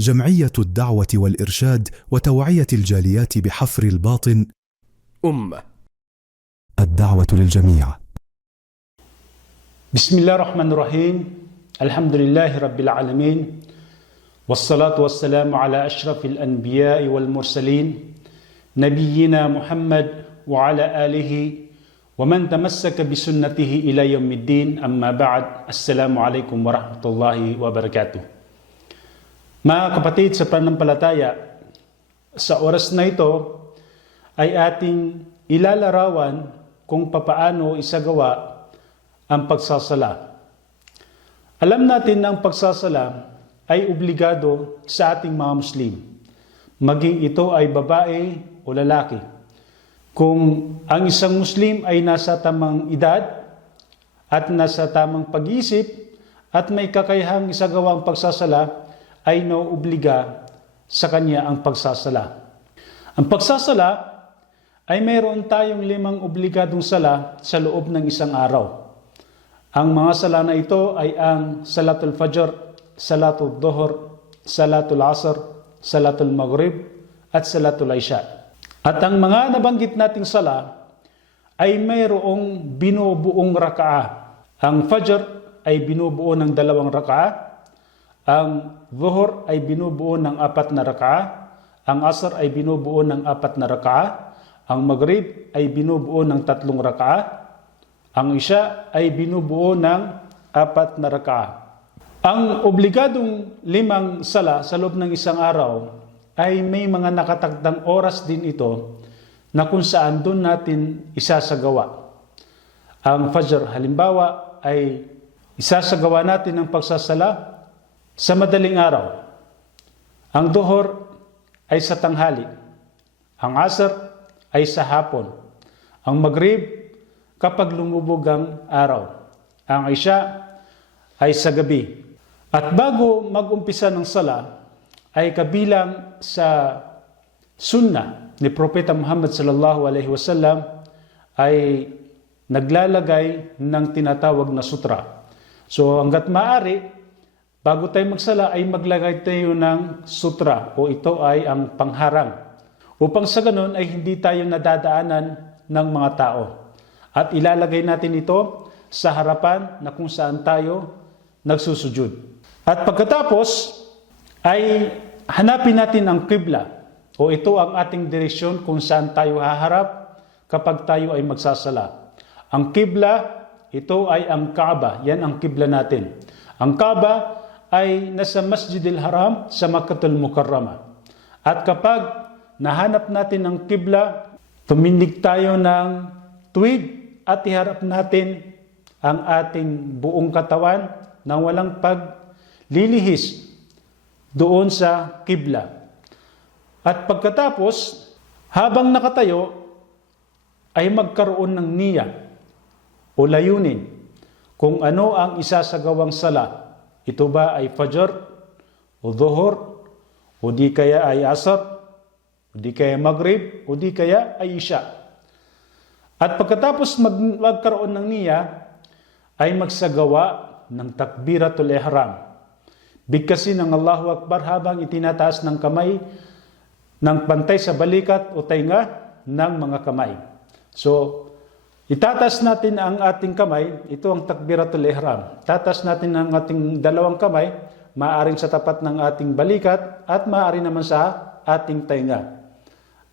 جمعية الدعوة والإرشاد وتوعية الجاليات بحفر الباطن. الدعوة للجميع. بسم الله الرحمن الرحيم. الحمد لله رب العالمين، والصلاة والسلام على أشرف الأنبياء والمرسلين نبينا محمد وعلى آله ومن تمسك بسنته إلى يوم الدين. أما بعد، السلام عليكم ورحمة الله وبركاته. Mga kapatid sa pananampalataya, sa oras na ito ay ating ilalarawan kung papaano isagawa ang pagsasala. Alam natin na ang pagsasala ay obligado sa ating mga Muslim, maging ito ay babae o lalaki. Kung ang isang Muslim ay nasa tamang edad at nasa tamang pag-iisip at may kakayahang isagawa ang pagsasala, ay nauobliga sa kanya ang pagsasala. Ang pagsasala ay mayroon tayong 5 obligadong sala sa loob ng isang araw. Ang mga sala na ito ay ang Salatul Fajr, Salatul Dhuhr, Salatul Asr, Salatul Maghrib, at Salatul Isha. At ang mga nabanggit nating sala ay mayroong binubuong raka'a. Ang Fajr ay binubuo ng 2 raka'a. Ang Dhuhr ay binubuo ng 4 na raka'a. Ang Asr ay binubuo ng 4 na raka'a. Ang Maghrib ay binubuo ng 3 raka'a. Ang Isha ay binubuo ng 4 na raka'a. Ang obligadong 5 sala sa loob ng isang araw ay may mga nakatagdang oras din ito na kung saan doon natin isasagawa. Ang Fajr halimbawa ay isasagawa natin ang pagsasala sa madaling araw. Ang Dhuhr ay sa tanghali. Ang Asr ay sa hapon. Ang Maghrib kapag lumubog ang araw. Ang Isha ay sa gabi. At bago mag-umpisa ng sala, ay kabilang sa sunnah ni Propeta Muhammad sallallahu alaihi wasallam ay naglalagay ng tinatawag na sutra. So hanggat maaari, bago tayo magsala ay maglagay tayo ng sutra o ito ay ang pangharang. Upang sa ganun ay hindi tayo nadadaanan ng mga tao. At ilalagay natin ito sa harapan na kung saan tayo nagsusujud. At pagkatapos ay hanapin natin ang qibla o ito ang ating direksyon kung saan tayo haharap kapag tayo ay magsasala. Ang qibla, ito ay ang Kaaba. Yan ang qibla natin. Ang Kaaba ay nasa Masjidil Haram sa Makkatul Mukarramah. At kapag nahanap natin ang qibla, tumindig tayo ng tuwid at iharap natin ang ating buong katawan na walang paglilihis doon sa qibla. At pagkatapos, habang nakatayo, ay magkaroon ng niya o layunin kung ano ang isasagawang sala. Ito ba ay Fajr o Dhuhr o di kaya ay Asr o di kaya Maghrib o di kaya ay Isha. At pagkatapos magkaroon ng niya ay magsagawa ng Takbiratul Ihram. Bigkasin ng Allahu Akbar habang itinataas ng kamay ng pantay sa balikat o tainga ng mga kamay. So, itataas natin ang ating kamay, ito ang Takbiratul Ihram. Tatas natin ang ating 2 kamay, maaaring sa tapat ng ating balikat at maaari naman sa ating tainga.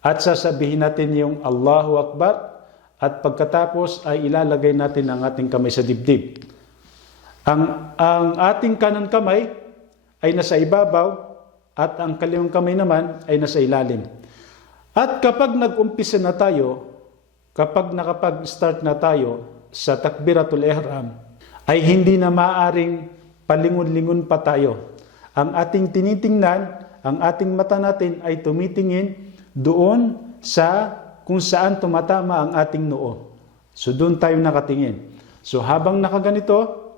At sasabihin natin yung Allahu Akbar at pagkatapos ay ilalagay natin ang ating kamay sa dibdib. Ang ating kanan kamay ay nasa ibabaw at ang kaliwang kamay naman ay nasa ilalim. At kapag nag-umpisa na tayo, kapag nakapag-start na tayo sa Takbiratul Ihram, ay hindi na maaaring palingon-lingon pa tayo. Ang ating tinitingnan, ang ating mata natin ay tumitingin doon sa kung saan tumatama ang ating noo. So doon tayo nakatingin. So habang nakaganito,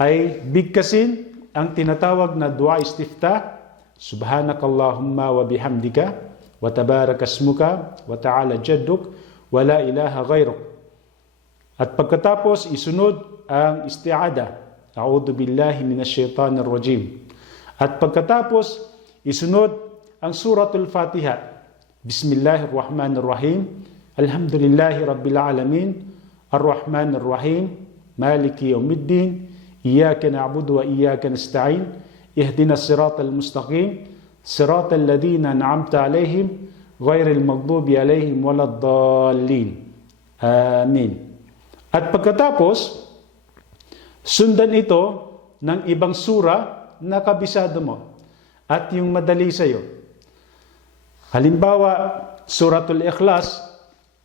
ay bigkasin ang tinatawag na dua istiftah, Subhanakallahumma wa bihamdika, wa tabarakasmuka, wa ta'ala jadduk, wala ilaha ghayruk. At pagkatapos isunod ang isti'ada. A'udhu billahi minash shaitanir rajim. At pagkatapos, isunod ang Suratul Fatiha. Bismillahirrahmanirrahim. Alhamdulillahi Rabbil Alamin. Ar-Rahmanir-Rahim. Maliki Yawmiddin. Iyaka na'budu wa iyaka nasta'in. Ihdinas siratal mustaqim. Siratal ladzina an'amta 'alaihim ghairil maghdubi 'alaihim waladdallin. Amin. At pagkatapos, sundan ito ng ibang sura na kabisado mo at yung madali sa iyo. Halimbawa, Suratul Ikhlas,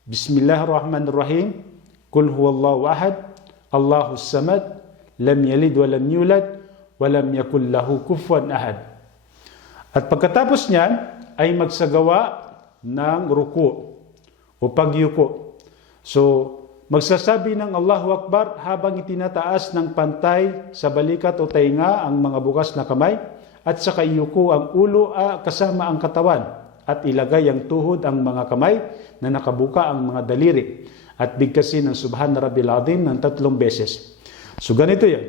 Bismillahirrahmanirrahim, Qul huwallahu ahad, Allahus samad, lam yalid wa lam yulad, wa lam yakul lahu kufuwan ahad. At pagkatapos niyan ay magsagawa ng ruku o pagyuko. So, magsasabi ng Allahu Akbar habang itinataas ng pantay sa balikat o tainga ang mga bukas na kamay at saka iyuko ang ulo kasama ang katawan at ilagay ang tuhod ang mga kamay na nakabuka ang mga daliri at bigkasin ng Subhana Rabbil Azim ng 3 beses. So ganito yan.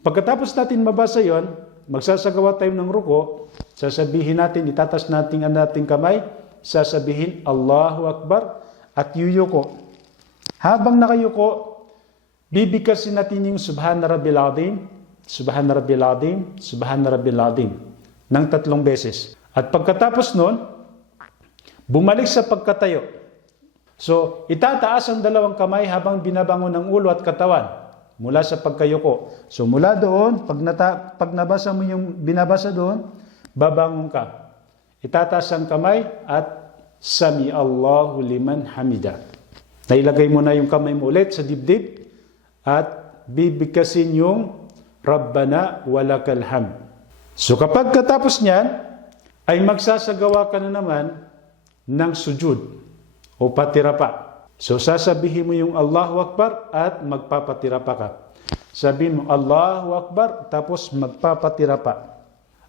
Pagkatapos natin mabasa yon, magsasagawa tayo ng ruko, sasabihin natin, itatas natin ang ating kamay, sasabihin Allahu Akbar at yuyuko. Habang nakayuko, bibigkasin natin yung Subhana Rabbil Azim, Subhana Rabbil Azim, Subhana Rabbil Azim ng 3 beses. At pagkatapos nun, bumalik sa pagkatayo. So, itataas ang 2 kamay habang binabangon ng ulo at katawan mula sa pagkayuko. So, mula doon, pag nabasa mo yung binabasa doon, babangon ka. Itataas ang kamay at Sami Allahu liman hamida. Nailagay mo na yung kamay mo ulit sa dibdib at bibigkasin yung Rabbana walakal hamd. So kapag katapos niyan, ay magsasagawa ka na naman ng sujud o patirapa. So sasabihin mo yung Allahu Akbar at magpapatirapa ka. Sabihin mo Allahu Akbar tapos magpapatirapa.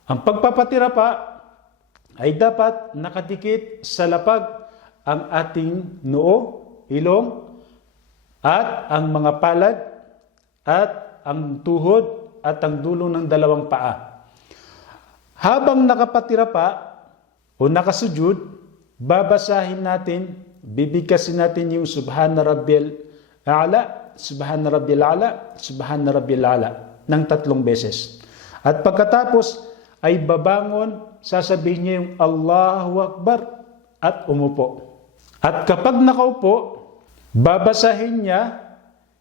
Ang pagpapatirapa ay dapat nakadikit sa lapag ang ating noo, ilong, at ang mga palad, at ang tuhod, at ang dulo ng 2 paa. Habang nakapatira pa o nakasujud, babasahin natin, bibigkasin natin yung Subhana Rabbil A'la, Subhana Rabbil A'la, Subhana Rabbil A'la ng 3 beses. At pagkatapos ay babangon, sasabihin niya yung Allahu Akbar at umupo. At kapag nakaupo, babasahin niya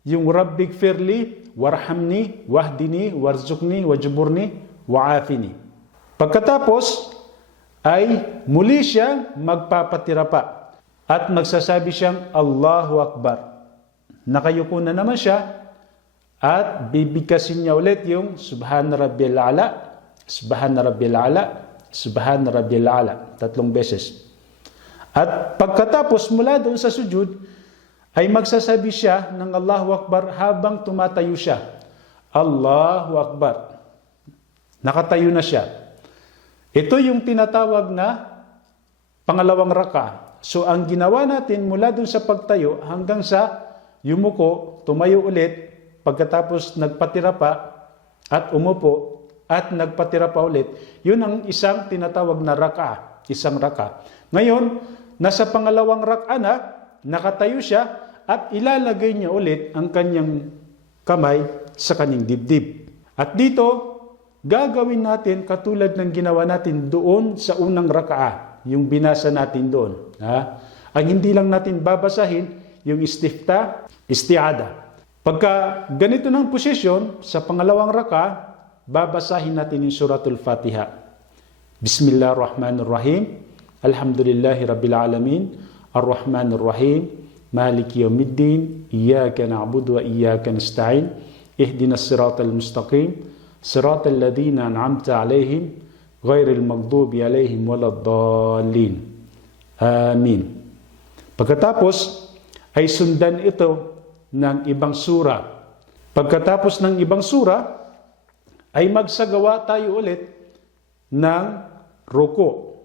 yung Rabbighfirli, Warhamni, Wahdini, Warzukni, Wajburni, Wa'afini. Pagkatapos, ay muli siyang magpapatira pa at magsasabi siyang Allahu Akbar. Nakayuko na naman siya at bibigkasin niya ulit yung Subhana Rabbil A'la, Subhana Rabbil A'la, Subhana Rabbil A'la, 3 beses. At pagkatapos mula doon sa sujud, ay magsasabi siya ng Allahu Akbar habang tumatayo siya. Allahu Akbar. Nakatayo na siya. Ito yung tinatawag na pangalawang raka. So ang ginawa natin mula doon sa pagtayo hanggang sa yumuko, tumayo ulit, pagkatapos nagpatira pa at umupo at nagpatira pa ulit, yun ang isang tinatawag na raka, isang raka. Ngayon, nasa pangalawang raka na, nakatayo siya at ilalagay niya ulit ang kanyang kamay sa kanyang dibdib. At dito, gagawin natin katulad ng ginawa natin doon sa unang raka'a, yung binasa natin doon. Ang hindi lang natin babasahin, yung istifta, isti'ada. Pagka ganito ng posisyon, sa pangalawang raka'a, babasahin natin yung Suratul Fatiha. Bismillahirrahmanirrahim. Alhamdulillahi Rabbil Alamin. Ar-Rahmanir-Rahim. Maliki Yawmiddin. Iyaka na'budu wa iyaka nasta'in. Ihdinas siratal mustaqim. Siratal ladzina an'amta 'alaihim ghairil maghdubi 'alaihim waladdallin. Amin. Pagkatapos ay sundan ito ng ibang sura. Pagkatapos ng ibang sura ay magsagawa tayo ulit ng ruko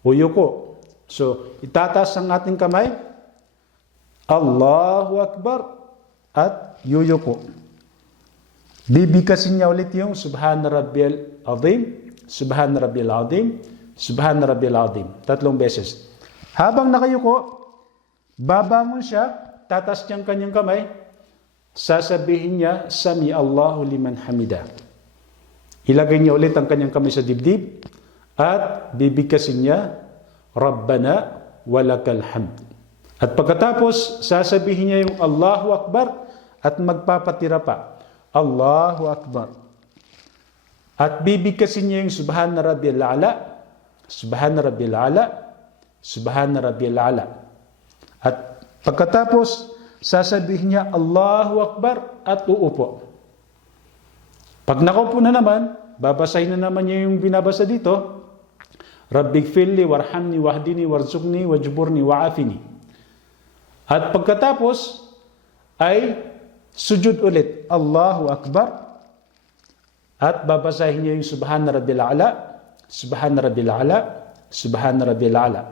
o yuko. So, itataas ang ating kamay, Allahu Akbar, at yuyuko. Bibigkasin niya ulit yung Subhana Rabbil Azim, Subhana Rabbiyal Azim, Subhana Rabbiyal Azim. 3 beses. Habang nakayuko, babangon siya, tatas niyang kanyang kamay, sasabihin niya, Sami Allahu liman hamida. Ilagay niya ulit ang kanyang kamay sa dibdib at bibigkasin niya, Rabbana walakal hamd. At pagkatapos, sasabihin niya yung Allahu Akbar at magpapatira pa, Allahu Akbar. At bibigkasin niya yung Subhana Rabbiyal A'la, Subhana Rabbiyal A'la, Subhana Rabbiyal A'la. At pagkatapos, sasabihin niya Allahu Akbar at uupo. Pag nakaupo na naman, babasahin na naman niya yung binabasa dito, Rabbighfirli warhamni wahdini warzuqni wajburni wa'afini. At pagkatapos ay sujud ulit, Allahu Akbar, at babasahin niya yung Subhana Rabbiyal A'la, Subhana Rabbiyal A'la, Subhana Rabbiyal A'la.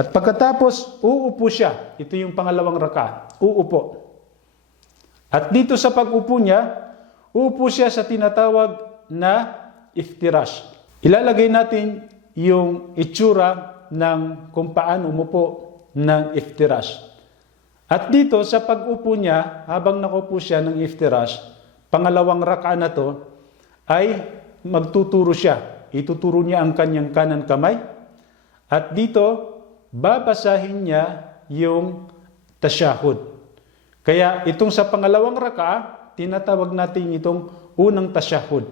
At pagkatapos, uupo siya. Ito yung pangalawang rakaat. Uupo. At dito sa pag-upo niya, uupo siya sa tinatawag na iftirash. Ilalagay natin yung itsura ng kung paano umupo ng iftirash. At dito sa pag-upo niya, habang nakaupo siya ng iftirash, pangalawang rakaat na to, ay magtuturo siya. Ituturo niya ang kanyang kanan kamay. At dito, babasahin niya yung tasyahud. Kaya itong sa pangalawang rakaat, tinatawag natin itong unang tasyahud.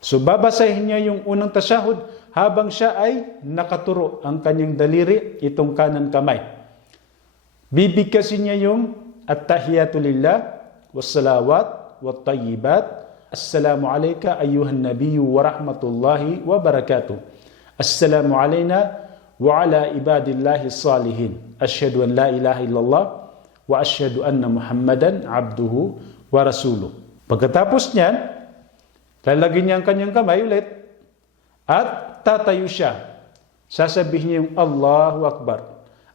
So babasahin niya yung unang tasyahud habang siya ay nakaturo ang kanyang daliri, itong kanan kamay. Bibigkasin niya yung at-tahiyatu lillah, wassalawat, wattayyibat, assalamu alayka ayyuhan nabiyyu wa rahmatullahi wa barakatuh. Assalamu alayna wa ala ibadillahi salihin. Asyhadu an la ilaha illallah wa asyhadu anna Muhammadan abduhu wa rasuluh. Pagkatapos niyan, lalagyan niya ang kanyang kamay ulit at tatayo siya. Sasabihin niya yung Allahu Akbar.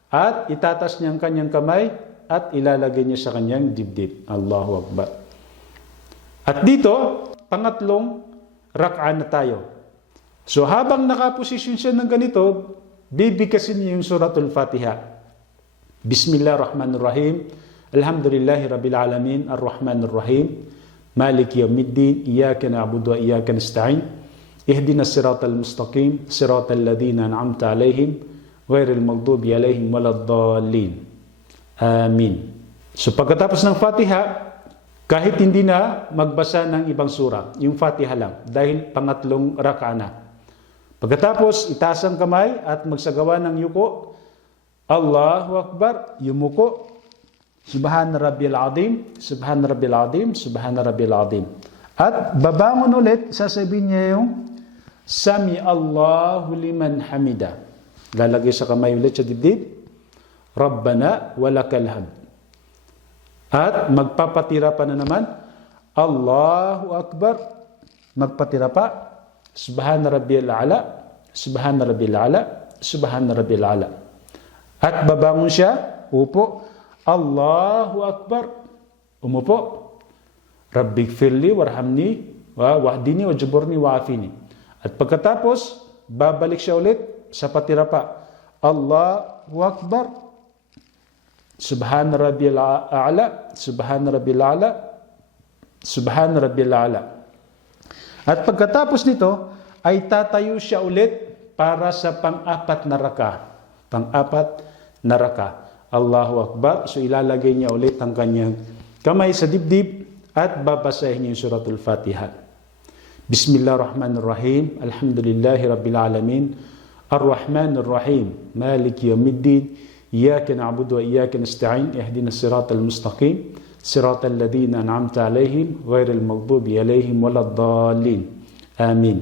At itatas niya ang kanyang kamay at ilalagay niya sa kanyang dibdib. Allahu Akbar. At dito, pangatlong rak'ah na tayo. So habang nakaposisyon siya ng ganito, bibigkasin niya yung suratul Fatiha. Bismillahirrahmanirrahim. Alhamdulillahi Rabbil Alamin. Ar-Rahmanirrahim. Maliki yawmiddin. Iyaka na'budu wa iyaka nasta'in. Ihdinas siratal mustaqim. Siratal ladzina an'amta 'alaihim ghairil maghdubi 'alaihim waladdallin. Amin. So pagkatapos ng Fatiha, kahit hindi na magbasa ng ibang sura, yung Fatiha lang, dahil pangatlong rak'ah na. Pagkatapos, itaas ang kamay at magsagawa ng yuko. Allahu Akbar, yumuko. Subhana Rabbiyal Azim, Subhana Rabbiyal Azim, Subhana Rabbiyal Azim. At babangon ulit, sasabihin niya yung Sami Allahu liman hamida. Lalagay sa kamay ulit sa dibdib. Rabbana walakal hamd. At magpapatira pa na naman, Allahu Akbar, magpatira pa, Subhana Rabbiyal A'la, Subhana Rabbiyal A'la, Subhana Rabbiyal A'la. At babangon siya, upo, Allahu Akbar, umupo, Rabbighfirli warhamni wahdini wajburni wa'afini. At pagkatapos, babalik siya ulit sa patira pa, Allahu Akbar, Subhana Rabbiyal A'la, Subhana Rabbiyal A'la, Subhana Rabbiyal A'la. At pagkatapos nito, ay tatayo siya ulit para sa pang-apat na raka. Pang-apat na raka. Allahu Akbar. So ilalagay niya ulit ang kanyang kamay sa dibdib at babasahin niya yung suratul Fatiha. Bismillahirrahmanirrahim. Alhamdulillahi Rabbil Alamin. Ar-Rahmanirrahim. Maliki yawmiddin. إياك نعبد وإياك نستعين اهدنا الصراط المستقيم صراط الذين أنعمت عليهم غير المغضوب عليهم ولا الضالين آمين.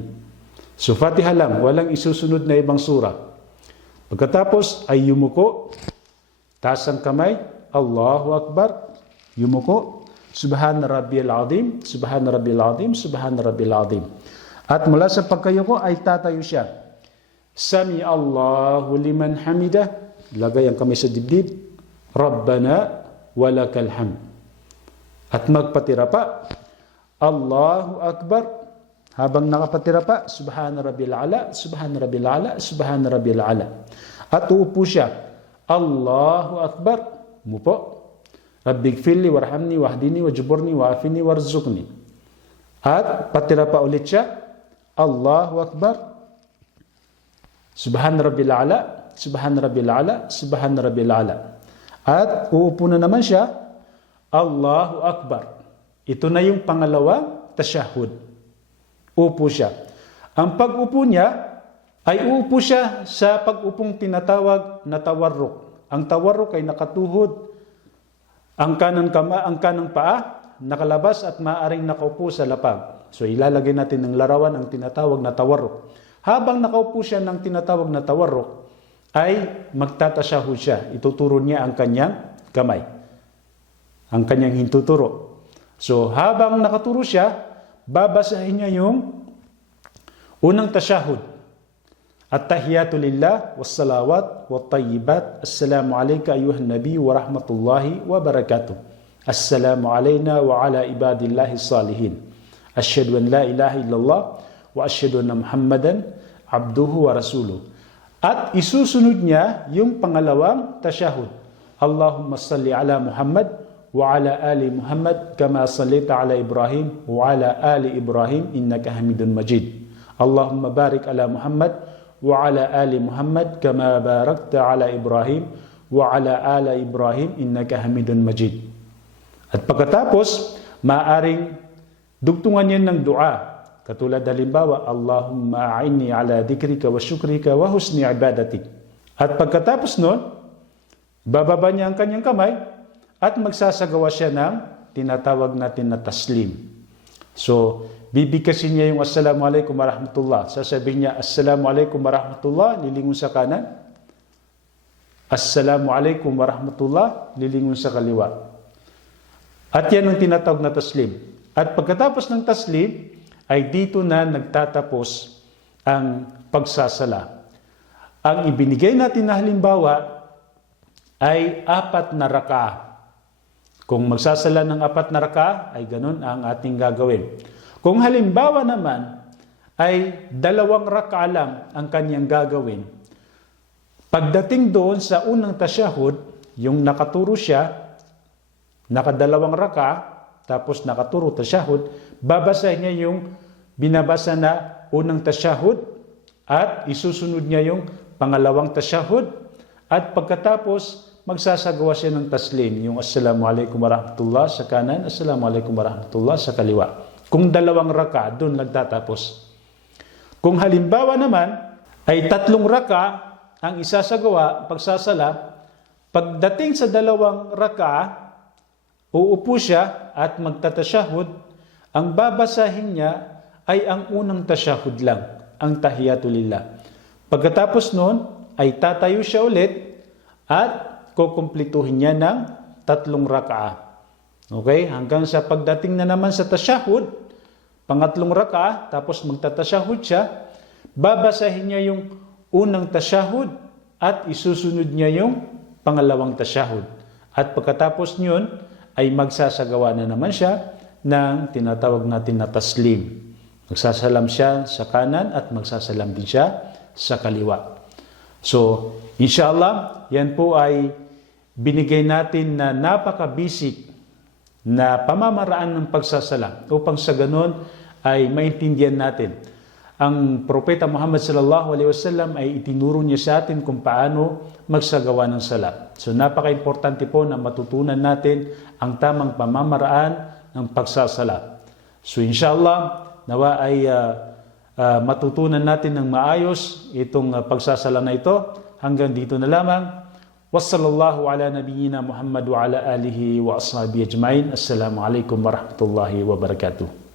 So Fatiha lang, walang isusunod na ibang sura. Pagkatapos ay yumuko, taas ang kamay, Allahu Akbar, yumuko, Subhana Rabbiyal Azim, Subhana Rabbiyal Azim, Subhana Rabbiyal Azim. At mula sa pagkayuko ay tatayo siya. Sami Allahu liman hamidah. Lagay ang kamay sa dibdib. Rabbana walakal hamd. At magpatira pa. Allahu Akbar. Habang nakapatira pa, Subhana Rabbil Ala, Subhana Rabbil Ala, Subhana Rabbil Ala. At uupo siya, Allahu Akbar, umupo. Rabbighfirli warhamni wahdini wajburni wa'afini warzuqni. At patira pa ulit siya, Allahu Akbar, Subhana Rabbil Ala, Subhana Rabbil Ala, Subhana Rabbil Ala. At uupo na naman siya, Allahu Akbar. Ito na yung pangalawang tasyahud. Upo siya. Ang pag-upo niya ay uupo siya sa pag-upong tinatawag na tawarruk. Ang tawarruk ay nakatuhod, ang kanang paa nakalabas at maaaring nakaupo sa lapag. So ilalagay natin ng larawan ang tinatawag na tawarruk. Habang nakaupo siya ng tinatawag na tawarruk, ay magtatasyahud siya. Ituturo niya ang kanyang kamay, ang kanyang hintuturo. So habang nakaturo siya, babasahin niya yung unang tasyahud. At-tahiyatu lillah, wassalawat, wattayyibat, assalamu alayka ayuhan nabi wa rahmatullahi wa barakatuh. Assalamu alayna wa ala ibadillahi salihin. Asyhadu an la ilaha illallah wa asyhadu anna Muhammadan abduhu wa rasuluh. At isusunod niya yung pangalawang tasyahud. Allahumma salli ala Muhammad wa ala ali Muhammad kama sallaita ala Ibrahim wa ala ali Ibrahim innaka Hamidun Majid. Allahumma barik ala Muhammad wa ala ali Muhammad kama barakta ala Ibrahim wa ala ali Ibrahim innaka Hamidun Majid. At pagkatapos, maaring dugtungan niya ng dua. Katulad halimbawa, Allahumma a'inni ala dhikrika wa syukrika wa husni ibadatik. At pagkatapos nun, bababa niya ang kanyang kamay at magsasagawa siya ng tinatawag natin na taslim. So, bibigkasin niya yung Assalamualaikum warahmatullah. Sasabihin niya, Assalamualaikum warahmatullah, lilingon sa kanan. Assalamualaikum warahmatullah, lilingon sa kaliwa. At yan ang tinatawag na taslim. At pagkatapos ng taslim, ay dito na nagtatapos ang pagsasala. Ang ibinigay natin na halimbawa ay 4 na rakaah. Kung magsasala ng 4 na rakaah, ay ganun ang ating gagawin. Kung halimbawa naman ay 2 rakaah lang ang kanyang gagawin, pagdating doon sa unang tasyahud, yung nakaturo siya, nakadalawang rakaah, tapos nakaturo tasyahud, babasahin niya yung binabasa na unang tasyahud at isusunod niya yung pangalawang tasyahud at pagkatapos magsasagawa siya ng taslim, yung Assalamualaikum warahmatullah sa kanan, Assalamualaikum warahmatullah sa kaliwa. Kung 2 raka, doon nagtatapos. Kung halimbawa naman ay 3 raka ang isasagawa, pagsasala, pagdating sa 2 raka, uupo siya at magtatasyahud, ang babasahin niya ay ang unang tasyahud lang, ang tahiyatu lillah. Pagkatapos noon ay tatayo siya ulit at kukumplituhin niya ng 3 rakaah. Okay? Hanggang sa pagdating na naman sa tasyahud, pangatlong rakaah, tapos magtatasyahud siya, babasahin niya yung unang tasyahud at isusunod niya yung pangalawang tasyahud. At pagkatapos niyon, ay magsasagawa na naman siya ng tinatawag natin na taslim. Magsasalam siya sa kanan at magsasalam din siya sa kaliwa. So, inshallah, yan po ay binigay natin na napaka-basic na pamamaraan ng pagsasala upang sa ganon ay maintindihan natin. Ang Propeta Muhammad sallallahu alaihi wasallam ay itinuro niya sa atin kung paano magsagawa ng sala. So napaka-importante po na matutunan natin ang tamang pamamaraan ng pagsasala. So inshallah, nawa ay matutunan natin ng maayos itong pagsasala na ito. Hanggang dito na lamang. Wassallallahu ala nabiyyina Muhammad wa ala alihi wa ashabihi ajmain. Assalamu alaikum warahmatullahi wabarakatuh.